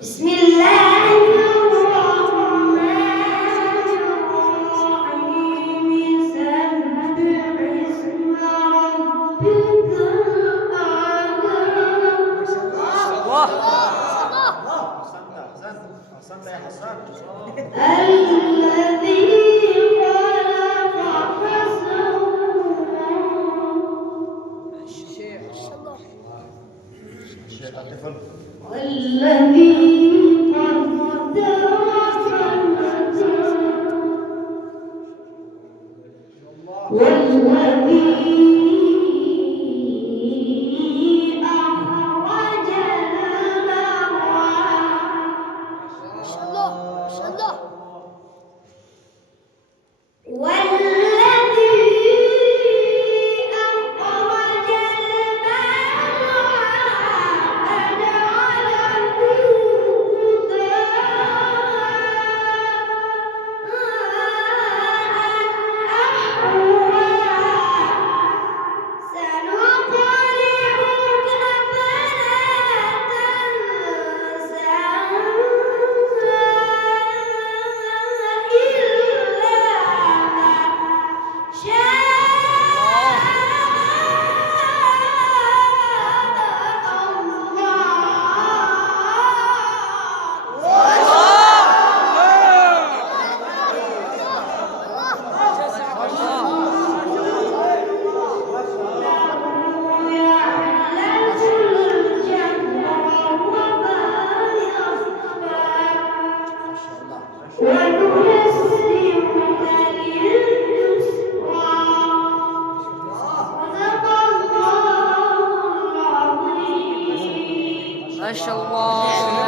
بسم الله الرحمن الرحيم سبح اسم ربك الأعلى الذي خلق فسوى والذي قدر فهدى والذي أخرج المرعى والذي أخرج المرعى ما شاء الله.